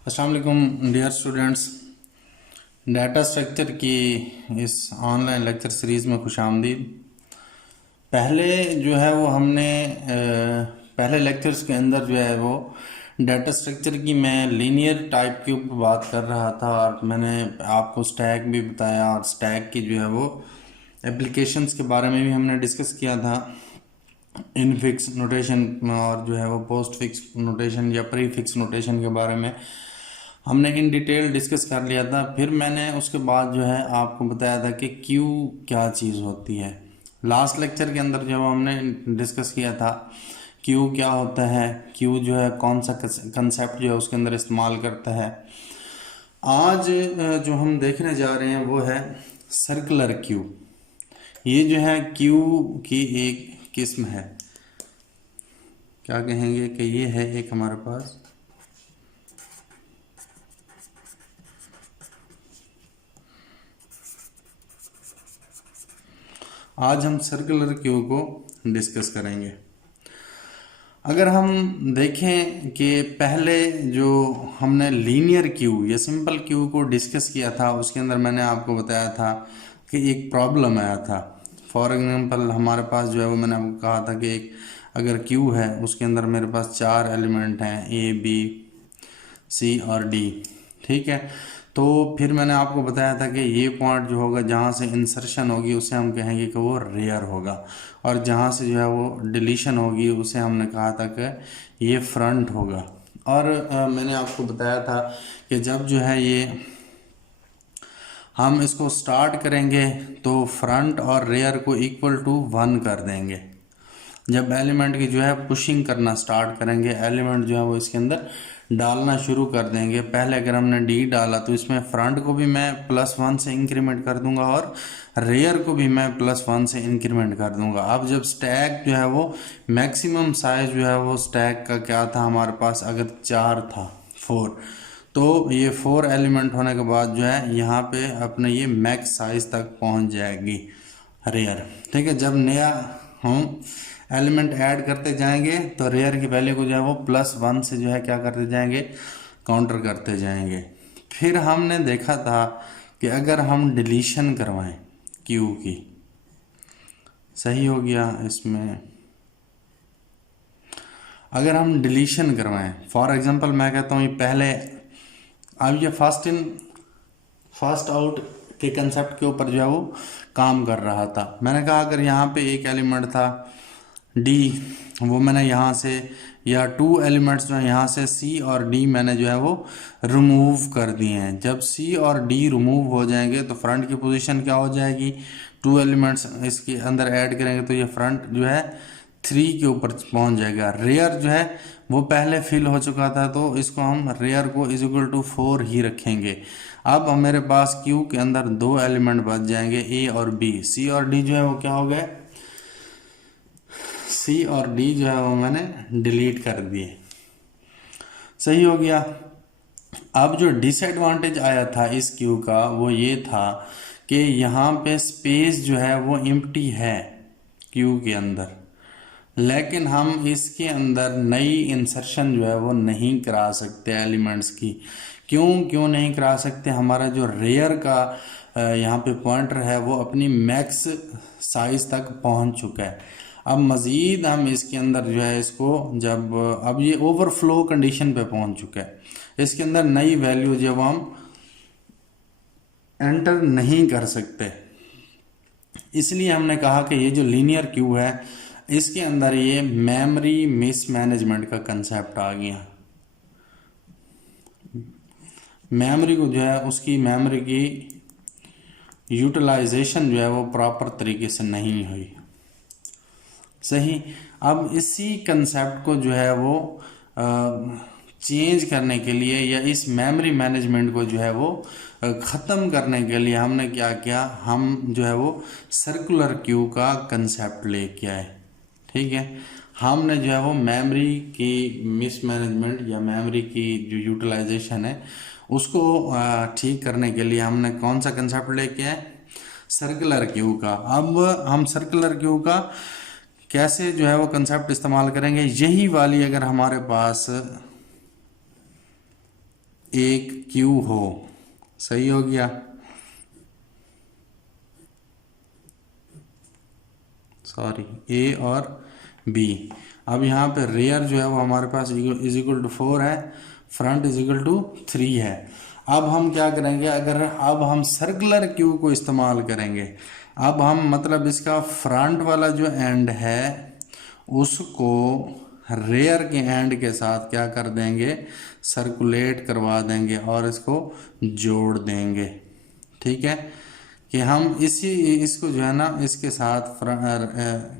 अस्सलाम वालेकुम dear students. Data structure की इस ऑनलाइन लेक्चर सीरीज़ में खुशामदीद। पहले जो है वो हमने पहले लेक्चर्स के अंदर जो है वो डाटा स्ट्रक्चर की मैं लीनियर टाइप के ऊपर बात कर रहा था और मैंने आपको स्टैक भी बताया और स्टैक की जो है वो एप्लीकेशंस के बारे में भी हमने डिस्कस किया था। इनफिक्स नोटेशन और जो है वो पोस्ट फिक्स नोटेशन या प्री फिक्स नोटेशन के बारे में हमने इन डिटेल डिस्कस कर लिया था। फिर मैंने उसके बाद जो है आपको बताया था कि क्यू क्या चीज़ होती है। लास्ट लेक्चर के अंदर जब हमने डिस्कस किया था क्यू क्या होता है, क्यू जो है कौन सा कंसेप्ट जो है उसके अंदर इस्तेमाल करता है। आज जो हम देखने जा रहे हैं वो है सर्कुलर क्यू। ये जो है क्यू की एक किस्म है, क्या कहेंगे कि ये है एक हमारे पास आज हम सर्कुलर क्यू को डिस्कस करेंगे। अगर हम देखें कि पहले जो हमने लीनियर क्यू या सिंपल क्यू को डिस्कस किया था उसके अंदर मैंने आपको बताया था कि एक प्रॉब्लम आया था। फॉर एग्जांपल हमारे पास जो है वो मैंने आपको कहा था कि एक अगर क्यू है उसके अंदर मेरे पास 4 एलिमेंट हैं ए बी सी और डी, ठीक है। तो फिर मैंने आपको बताया था कि ये पॉइंट जो होगा जहाँ से इंसर्शन होगी उसे हम कहेंगे कि वो रेयर होगा और जहाँ से जो है वो डिलीशन होगी उसे हमने कहा था कि ये फ्रंट होगा। और मैंने आपको बताया था कि जब जो है ये हम इसको स्टार्ट करेंगे तो फ्रंट और रेयर को इक्वल टू 1 कर देंगे। जब एलिमेंट की जो है पुशिंग करना स्टार्ट करेंगे, एलिमेंट जो है वो इसके अंदर डालना शुरू कर देंगे। पहले अगर हमने डी डाला तो इसमें फ्रंट को भी मैं +1 से इंक्रीमेंट कर दूंगा और रेयर को भी मैं +1 से इंक्रीमेंट कर दूंगा। अब जब स्टैक जो है वो मैक्सिमम साइज जो है वो स्टैक का क्या था हमारे पास, अगर 4 था 4, तो ये 4 एलिमेंट होने के बाद जो है यहाँ पे अपने ये मैक्स साइज तक पहुँच जाएगी रेयर, ठीक है। जब नया हम एलिमेंट ऐड करते जाएंगे तो रेयर की वैल्यू को जो है वो +1 से जो है क्या करते जाएंगे, काउंटर करते जाएंगे। फिर हमने देखा था कि अगर हम डिलीशन करवाएं क्यू की, सही हो गया इसमें, अगर हम डिलीशन करवाएं फॉर एग्जांपल मैं कहता हूँ ये पहले, अब ये फर्स्ट इन फर्स्ट आउट के कंसेप्ट के ऊपर जो है वो काम कर रहा था। मैंने कहा अगर यहाँ पे एक एलिमेंट था डी, वो मैंने यहाँ से, या 2 एलिमेंट्स जो है यहाँ से सी और डी मैंने जो है वो रिमूव कर दिए हैं। जब सी और डी रिमूव हो जाएंगे तो फ्रंट की पोजीशन क्या हो जाएगी, 2 एलिमेंट्स इसके अंदर ऐड करेंगे तो ये फ्रंट जो है 3 के ऊपर पहुंच जाएगा। रेयर जो है वो पहले फिल हो चुका था तो इसको हम रेयर को = 4 ही रखेंगे। अब मेरे पास क्यू के अंदर 2 एलिमेंट बच जाएंगे ए और बी। सी और डी जो है वो क्या हो गए, सी और डी जो है वो मैंने डिलीट कर दिए, सही हो गया। अब जो डिसएडवांटेज आया था इस क्यू का वो ये था कि यहाँ पे स्पेस जो है वो एम्प्टी है क्यू के अंदर, लेकिन हम इसके अंदर नई इंसर्शन जो है वो नहीं करा सकते एलिमेंट्स की। क्यों नहीं करा सकते, हमारा जो रेयर का यहाँ पे पॉइंटर है वो अपनी मैक्स साइज तक पहुँच चुका है। अब मज़ीद हम इसके अंदर जो है इसको जब अब ये ओवरफ्लो कंडीशन पे पहुँच चुका है, इसके अंदर नई वैल्यू जब हम एंटर नहीं कर सकते, इसलिए हमने कहा कि ये जो लीनियर क्यू है इसके अंदर ये मेमोरी मिसमैनेजमेंट का कंसेप्ट आ गया। मेमोरी को जो है उसकी मेमोरी की यूटिलाइजेशन जो है वो प्रॉपर तरीके से नहीं हुई, सही। अब इसी कंसेप्ट को जो है वो चेंज करने के लिए या इस मेमोरी मैनेजमेंट को जो है वो ख़त्म करने के लिए हमने क्या किया, हम जो है वो सर्कुलर क्यू का कंसेप्ट लेके आए, ठीक है। हमने जो है वो मेमोरी की मिसमैनेजमेंट या मेमोरी की जो यूटिलाइजेशन है उसको ठीक करने के लिए हमने कौन सा कंसेप्ट लेके आए, सर्कुलर क्यू का। अब हम सर्कुलर क्यू का कैसे जो है वो कंसेप्ट इस्तेमाल करेंगे, यही वाली अगर हमारे पास एक क्यू हो। सही हो गया। सॉरी, ए और बी। अब यहाँ पे रेयर जो है वो हमारे पास इज इक्वल टू 4 है, फ्रंट इज इक्वल टू 3 है। अब हम क्या करेंगे, अगर अब हम सर्कुलर क्यू को इस्तेमाल करेंगे। अब हम मतलब इसका फ्रंट वाला जो एंड है उसको रेयर के एंड के साथ क्या कर देंगे, सर्कुलेट करवा देंगे और इसको जोड़ देंगे। ठीक है, कि हम इसको जो है ना इसके साथ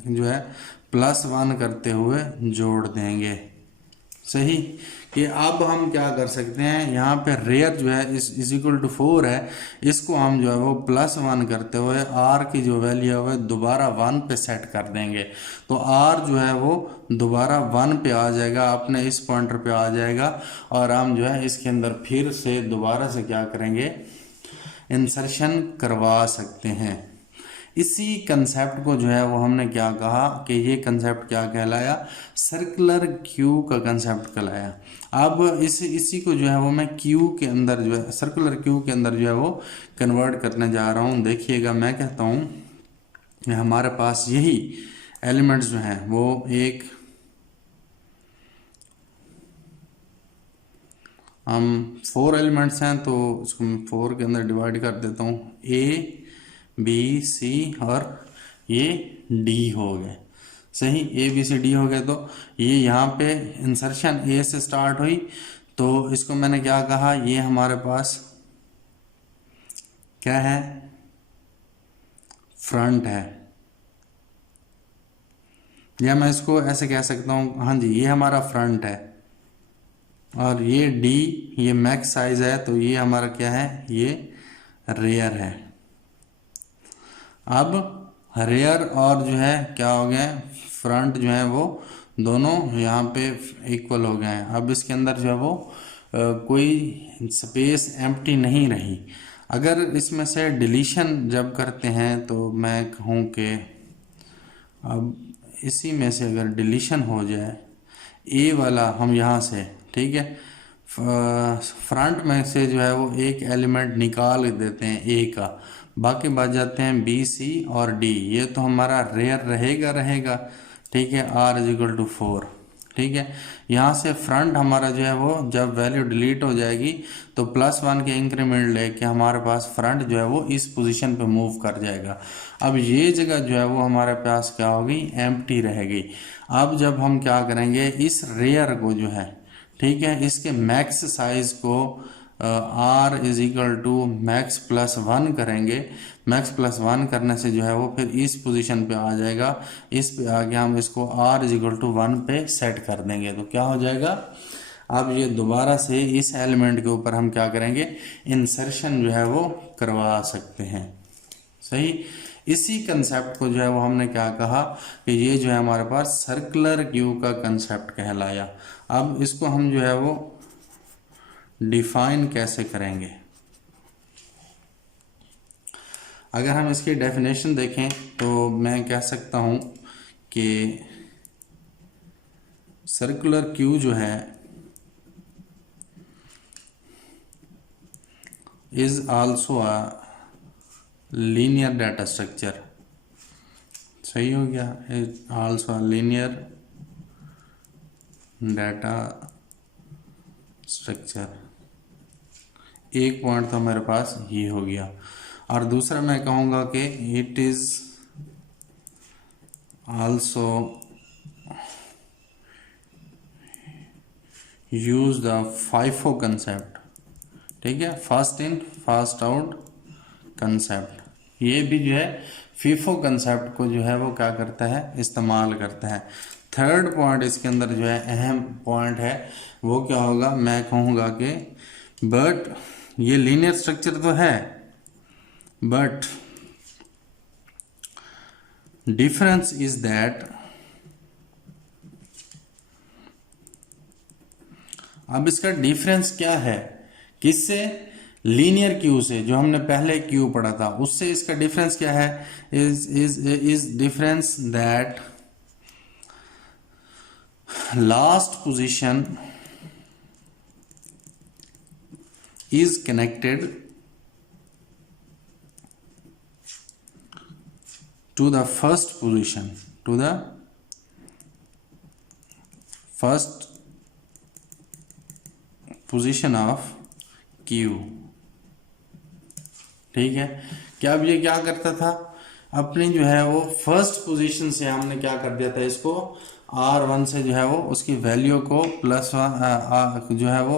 जो है +1 करते हुए जोड़ देंगे। सही, कि अब हम क्या कर सकते हैं, यहाँ पे रेयर जो है इज इक्वल टू 4 है, इसको हम जो है वो +1 करते हुए आर की जो वैल्यू है वो दोबारा 1 पे सेट कर देंगे। तो आर जो है वो दोबारा 1 पे आ जाएगा, अपने इस पॉइंटर पे आ जाएगा और हम जो है इसके अंदर फिर से दोबारा से क्या करेंगे, इंसर्शन करवा सकते हैं। इसी कंसेप्ट को जो है वो हमने क्या कहा कि ये कंसेप्ट क्या कहलाया, सर्कुलर क्यू का कंसेप्ट कहलाया। अब इसी को जो है वो मैं क्यू के अंदर जो है, सर्कुलर क्यू के अंदर जो है वो कन्वर्ट करने जा रहा हूँ। देखिएगा, मैं कहता हूँ हमारे पास यही एलिमेंट्स जो हैं वो एक हम 4 एलिमेंट्स हैं तो इसको मैं 4 के अंदर डिवाइड कर देता हूँ। ए बी सी और ये डी हो गए। सही, ए बी सी डी हो गए। तो ये यहाँ पे इंसर्शन ए से स्टार्ट हुई, तो इसको मैंने क्या कहा, ये हमारे पास क्या है, फ्रंट है। या मैं इसको ऐसे कह सकता हूँ, हाँ जी, ये हमारा फ्रंट है और ये डी ये मैक्स साइज है, तो ये हमारा क्या है, ये रेयर है। अब रेयर और जो है क्या हो गए, फ्रंट जो है वो दोनों यहाँ पे इक्वल हो गए हैं। अब इसके अंदर जो है वो कोई स्पेस एम्प्टी नहीं रही। अगर इसमें से डिलीशन जब करते हैं तो मैं कहूँ कि अब इसी में से अगर डिलीशन हो जाए, ए वाला हम यहाँ से, ठीक है, फ्रंट में से जो है वो एक एलिमेंट निकाल देते हैं ए का, बाकी बच जाते हैं बी सी और डी। ये तो हमारा रेयर रहेगा। ठीक है, आर इज इक्वल टू 4। ठीक है, यहाँ से फ्रंट हमारा जो है वो जब वैल्यू डिलीट हो जाएगी तो +1 के इंक्रीमेंट लेके हमारे पास फ्रंट जो है वो इस पोजीशन पे मूव कर जाएगा। अब ये जगह जो है वो हमारे पास क्या होगी, एम्प्टी रहेगी। अब जब हम क्या करेंगे, इस रेयर को जो है, ठीक है, इसके मैक्स साइज को r is equal to max +1 करेंगे। मैक्स +1 करने से जो है वो फिर इस पोजीशन पे आ जाएगा। इस पे आगे हम इसको आर इज इक्वल टू 1 पे सेट कर देंगे तो क्या हो जाएगा, अब ये दोबारा से इस एलिमेंट के ऊपर हम क्या करेंगे, इंसर्शन जो है वो करवा सकते हैं। सही, इसी कंसेप्ट को जो है वो हमने क्या कहा कि ये जो है हमारे पास सर्कुलर क्यू का कंसेप्ट कहलाया। अब इसको हम जो है वो डिफाइन कैसे करेंगे, अगर हम इसकी डेफिनेशन देखें तो मैं कह सकता हूं कि सर्कुलर क्यू जो है is also a linear data structure. सही हो गया, is also a linear data structure. एक पॉइंट तो मेरे पास ये हो गया। और दूसरा मैं कहूँगा कि it is also use the FIFO concept. ठीक है, first in first out concept. ये भी जो है फीफो कंसेप्ट को जो है वो क्या करता है, इस्तेमाल करता है। थर्ड पॉइंट इसके अंदर जो है अहम पॉइंट है वो क्या होगा, मैं कहूँगा कि बट ये लीनियर स्ट्रक्चर तो है, बट डिफरेंस इज दैट, अब इसका डिफरेंस क्या है, किससे, लीनियर क्यू से, जो हमने पहले क्यू पढ़ा था उससे इसका डिफरेंस क्या है, is difference that last position is connected to the first position, to the first position of Q। ठीक है, क्या अब ये क्या करता था, अपनी जो है वो फर्स्ट पोजीशन से हमने क्या कर दिया था, इसको R1 से जो है वो उसकी वैल्यू को +1 जो है वो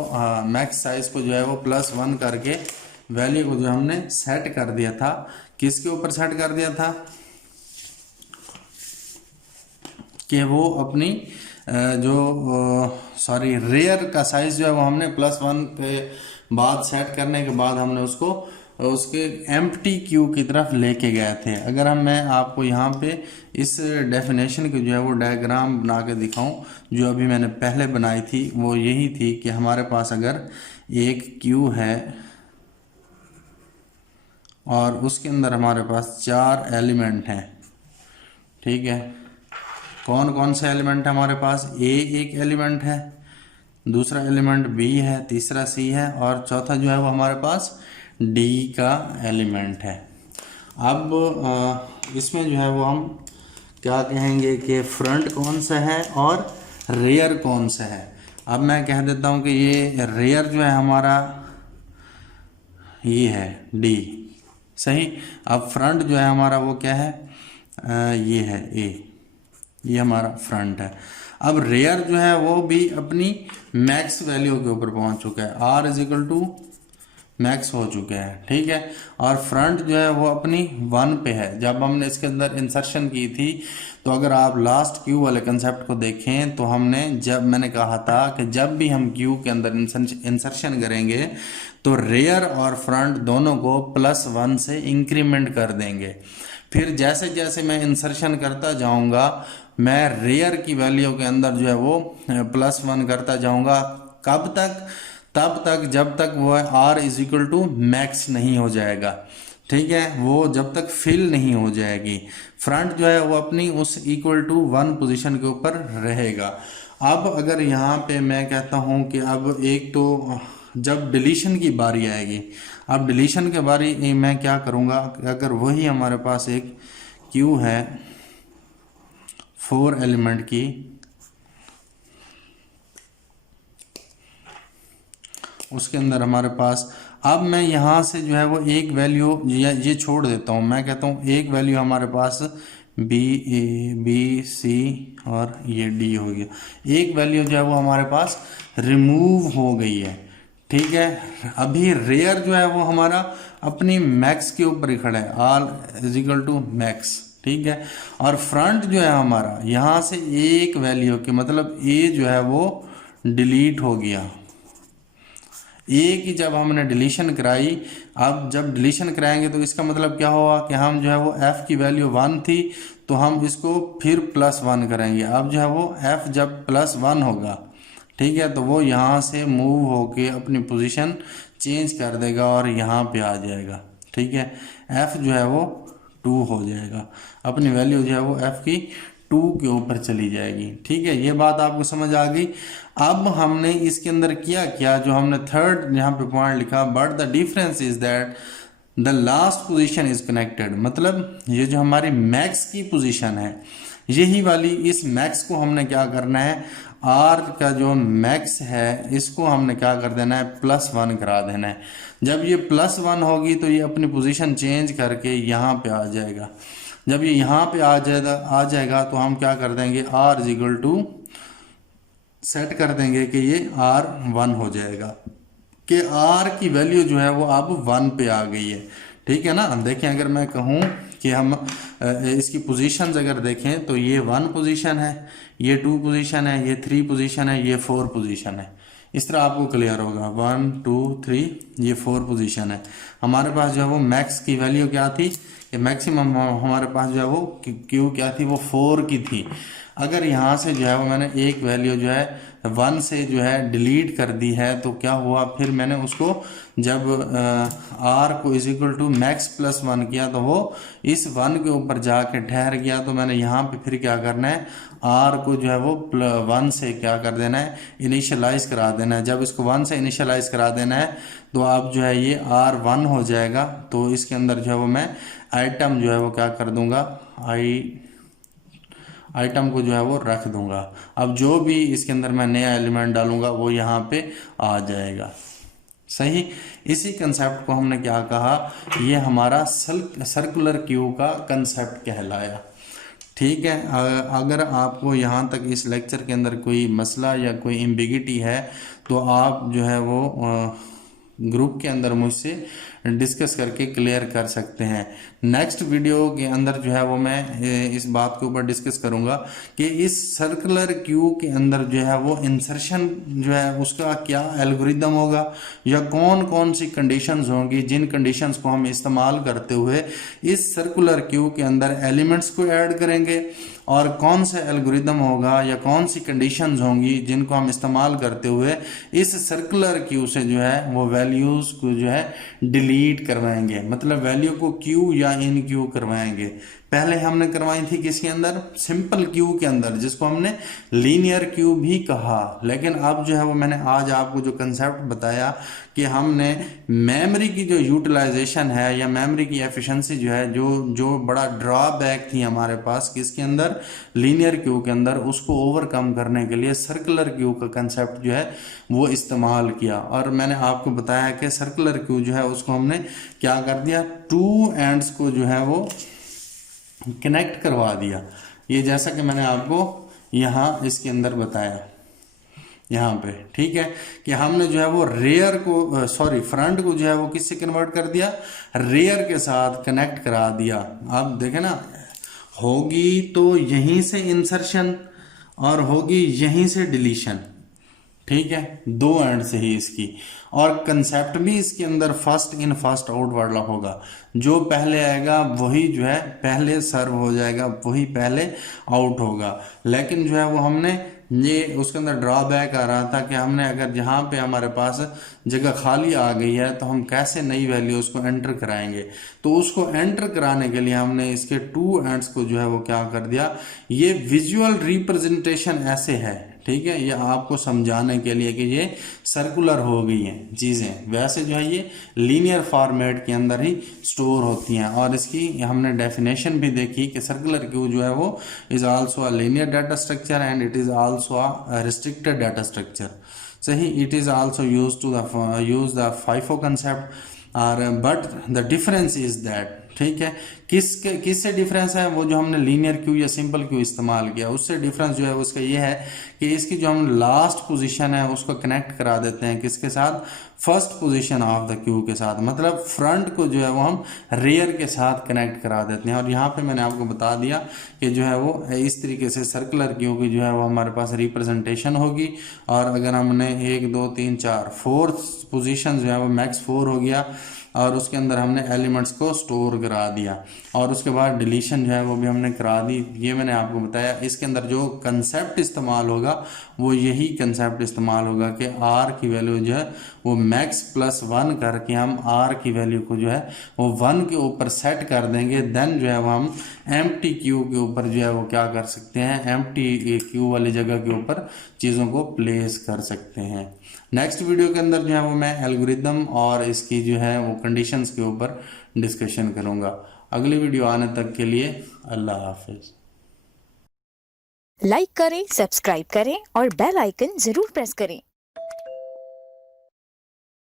मैक्स साइज को जो है वो +1 करके वैल्यू को जो हमने सेट कर दिया था। किसके ऊपर सेट कर दिया था कि वो अपनी रेयर का साइज जो है वो हमने +1 के बाद सेट करने के बाद हमने उसको उसके एम्प्टी क्यू की तरफ लेके गए थे। अगर मैं आपको यहाँ पे इस डेफिनेशन की जो है वो डायग्राम बना के दिखाऊं जो अभी मैंने पहले बनाई थी, वो यही थी कि हमारे पास अगर एक क्यू है और उसके अंदर हमारे पास 4 एलिमेंट हैं। ठीक है, कौन कौन से एलिमेंट है हमारे पास, ए एक एलिमेंट है, दूसरा एलिमेंट बी है, तीसरा सी है और चौथा जो है वो हमारे पास डी का एलिमेंट है। अब इसमें जो है वो हम क्या कहेंगे कि फ्रंट कौन सा है और रेयर कौन सा है। अब मैं कह देता हूँ कि ये रेयर जो है हमारा ये है डी, सही। अब फ्रंट जो है हमारा वो क्या है, ये है ए, ये हमारा फ्रंट है। अब रेयर जो है वो भी अपनी मैक्स वैल्यू के ऊपर पहुंच चुका है, R = मैक्स हो चुके हैं। ठीक है, और फ्रंट जो है वो अपनी 1 पे है। जब हमने इसके अंदर इंसर्शन की थी तो अगर आप लास्ट क्यू वाले कंसेप्ट को देखें तो मैंने कहा था कि जब भी हम क्यू के अंदर इंसर्शन करेंगे तो रेयर और फ्रंट दोनों को +1 से इंक्रीमेंट कर देंगे। फिर जैसे जैसे मैं इंसर्शन करता जाऊंगा मैं रेयर की वैल्यू के अंदर जो है वो +1 करता जाऊंगा। कब तक, तब तक जब तक वो R = मैक्स नहीं हो जाएगा। ठीक है, वो जब तक फिल नहीं हो जाएगी। फ्रंट जो है वो अपनी उस =1 पोजीशन के ऊपर रहेगा। अब अगर यहाँ पे मैं कहता हूँ कि अब एक तो जब डिलीशन की बारी आएगी, अब डिलीशन के बारी मैं क्या करूँगा, अगर वही हमारे पास एक क्यू है 4 एलिमेंट की, उसके अंदर हमारे पास, अब मैं यहाँ से जो है वो एक वैल्यू ये छोड़ देता हूँ, मैं कहता हूँ एक वैल्यू हमारे पास बी सी और ये डी हो गया, एक वैल्यू जो है वो हमारे पास रिमूव हो गई है। ठीक है, अभी रेयर जो है वो हमारा अपनी मैक्स के ऊपर ही खड़ा है, R = मैक्स। ठीक है, और फ्रंट जो है हमारा यहाँ से एक वैल्यू के मतलब ए जो है वो डिलीट हो गया। ए की जब हमने डिलीशन कराई, अब जब डिलीशन कराएंगे तो इसका मतलब क्या होगा कि हम जो है वो f की वैल्यू 1 थी तो हम इसको फिर +1 करेंगे। अब जो है वो f जब +1 होगा, ठीक है, तो वो यहाँ से मूव होके अपनी पोजीशन चेंज कर देगा और यहाँ पे आ जाएगा। ठीक है, f जो है वो 2 हो जाएगा, अपनी वैल्यू जो है वो f की 2 के ऊपर चली जाएगी। ठीक है, ये बात आपको समझ आ गई। अब हमने इसके अंदर किया जो हमने थर्ड यहाँ पे पॉइंट लिखा, but the difference is that the last position is connected. मतलब ये जो हमारी मैक्स की पोजीशन है, यही वाली इस मैक्स को हमने क्या करना है, R का जो मैक्स है इसको हमने क्या कर देना है, +1 करा देना है। जब ये +1 होगी तो ये अपनी पोजीशन चेंज करके यहाँ पे आ जाएगा। जब ये यहाँ पे आ जाएगा तो हम क्या कर देंगे, R = सेट कर देंगे कि ये R1 हो जाएगा, कि R की वैल्यू जो है वो अब 1 पे आ गई है। ठीक है ना, देखें अगर मैं कहूँ कि हम इसकी पोजीशंस अगर देखें तो ये 1 पोजीशन है, ये 2 पोजीशन है, ये 3 पोजीशन है, ये 4 पोजीशन है। इस तरह आपको क्लियर होगा, 1 2 3 ये 4 पोजीशन है। हमारे पास जो है वो मैक्स की वैल्यू क्या थी, कि मैक्सिमम हमारे पास जो है वो क्यू क्या थी, वो 4 की थी। अगर यहाँ से जो है वो मैंने एक वैल्यू जो है 1 से जो है डिलीट कर दी है, तो क्या हुआ, फिर मैंने उसको जब r को is equal to max plus 1 किया तो वो इस 1 के ऊपर जाके ठहर गया। तो मैंने यहाँ पे फिर क्या करना है, r को जो है वो 1 से क्या कर देना है, इनिशियलाइज करा देना है। जब इसको 1 से इनिशियलाइज करा देना है तो अब जो है ये r1 हो जाएगा। तो इसके अंदर जो है वो मैं आइटम जो है वो क्या कर दूंगा, आइटम को जो है वो रख दूंगा। अब जो भी इसके अंदर मैं नया एलिमेंट डालूंगा वो यहाँ पे आ जाएगा। सही, इसी कंसेप्ट को हमने क्या कहा, ये हमारा सर्कुलर क्यू का कंसेप्ट कहलाया। ठीक है, अगर आपको यहाँ तक इस लेक्चर के अंदर कोई मसला या कोई एम्बिगिटी है तो आप जो है वो ग्रुप के अंदर मुझसे डिस्कस करके क्लियर कर सकते हैं। नेक्स्ट वीडियो के अंदर जो है वो मैं इस बात के ऊपर डिस्कस करूंगा कि इस सर्कुलर क्यू के अंदर जो है वो इंसर्शन जो है उसका क्या एल्गोरिदम होगा, या कौन कौन सी कंडीशंस होंगी जिन कंडीशंस को हम इस्तेमाल करते हुए इस सर्कुलर क्यू के अंदर एलिमेंट्स को ऐड करेंगे, और कौन सा एल्गोरिदम होगा या कौन सी कंडीशंस होंगी जिनको हम इस्तेमाल करते हुए इस सर्कुलर क्यू से जो है वो वैल्यूज को जो है डिलीट करवाएंगे, मतलब वैल्यू को क्यू या इन क्यू करवाएंगे। पहले हमने करवाई थी किसके अंदर, सिंपल क्यू के अंदर, जिसको हमने लीनियर क्यू भी कहा। लेकिन अब जो है वो मैंने आज आपको जो कंसेप्ट बताया कि हमने मेमोरी की जो यूटिलाइजेशन है या मेमोरी की एफिशिएंसी जो है, जो बड़ा ड्रॉबैक थी हमारे पास किसके अंदर, लीनियर क्यू के अंदर, उसको ओवरकम करने के लिए सर्कुलर क्यू का कंसेप्ट जो है वो इस्तेमाल किया। और मैंने आपको बताया कि सर्कुलर क्यू जो है उसको हमने क्या कर दिया, 2 एंड्स को जो है वो कनेक्ट करवा दिया। ये जैसा कि मैंने आपको यहाँ इसके अंदर बताया यहाँ पे, ठीक है, कि हमने जो है वो रेयर को फ्रंट को जो है वो किससे कन्वर्ट कर दिया, रेयर के साथ कनेक्ट करा दिया। आप देखें ना, होगी तो यहीं से इंसर्शन और होगी यहीं से डिलीशन, ठीक है, 2 एंड से ही इसकी। और कंसेप्ट भी इसके अंदर फर्स्ट इन फर्स्ट आउट वाला होगा, जो पहले आएगा वही जो है पहले सर्व हो जाएगा, वही पहले आउट होगा। लेकिन जो है वो हमने ये उसके अंदर ड्रॉबैक आ रहा था कि हमने अगर जहाँ पे हमारे पास जगह खाली आ गई है तो हम कैसे नई वैल्यू उसको एंटर कराएंगे। तो उसको एंटर कराने के लिए हमने इसके 2 एंड्स को जो है वो क्या कर दिया, ये विजुअल रिप्रेजेंटेशन ऐसे है, ठीक है, ये आपको समझाने के लिए कि ये सर्कुलर हो गई हैं चीज़ें। वैसे जो है ये लीनियर फॉर्मेट के अंदर ही स्टोर होती हैं। और इसकी हमने डेफिनेशन भी देखी कि सर्कुलर क्यू जो है वो is also a linear data structure and it is also a restricted data structure. सही, it is also use to use the FIFO concept और but the difference is that, ठीक है, किससे डिफरेंस है, वो जो हमने लीनियर क्यू या सिंपल क्यू इस्तेमाल किया उससे डिफरेंस जो है उसका ये है कि इसकी जो हम लास्ट पोजीशन है उसको कनेक्ट करा देते हैं किसके साथ, first position of the Q के साथ, मतलब फ्रंट को जो है वो हम रेयर के साथ कनेक्ट करा देते हैं। और यहाँ पे मैंने आपको बता दिया कि जो है वो इस तरीके से सर्कुलर क्यू की जो है वो हमारे पास रिप्रेजेंटेशन होगी। और अगर हमने 1 2 3 4 4th पोजीशन जो है वो मैक्स 4 हो गया, और उसके अंदर हमने एलिमेंट्स को स्टोर करा दिया, और उसके बाद डिलीशन जो है वो भी हमने करा दी। ये मैंने आपको बताया। इसके अंदर जो कंसेप्ट इस्तेमाल होगा वो यही कंसेप्ट इस्तेमाल होगा कि r की वैल्यू जो है वो मैक्स प्लस 1 करके हम r की वैल्यू को जो है वो 1 के ऊपर सेट कर देंगे। देन जो है वो हम एम्प्टी क्यू के ऊपर जो है वो क्या कर सकते हैं, एम्प्टी क्यू वाली जगह के ऊपर चीज़ों को प्लेस कर सकते हैं। नेक्स्ट वीडियो के अंदर जो है वो मैं एल्गोरिदम और इसकी जो है वो कंडीशंस के ऊपर डिस्कशन करूंगा। अगली वीडियो आने तक के लिए अल्लाह हाफिज। लाइक करें, सब्सक्राइब करें और बेल आइकन जरूर प्रेस करें।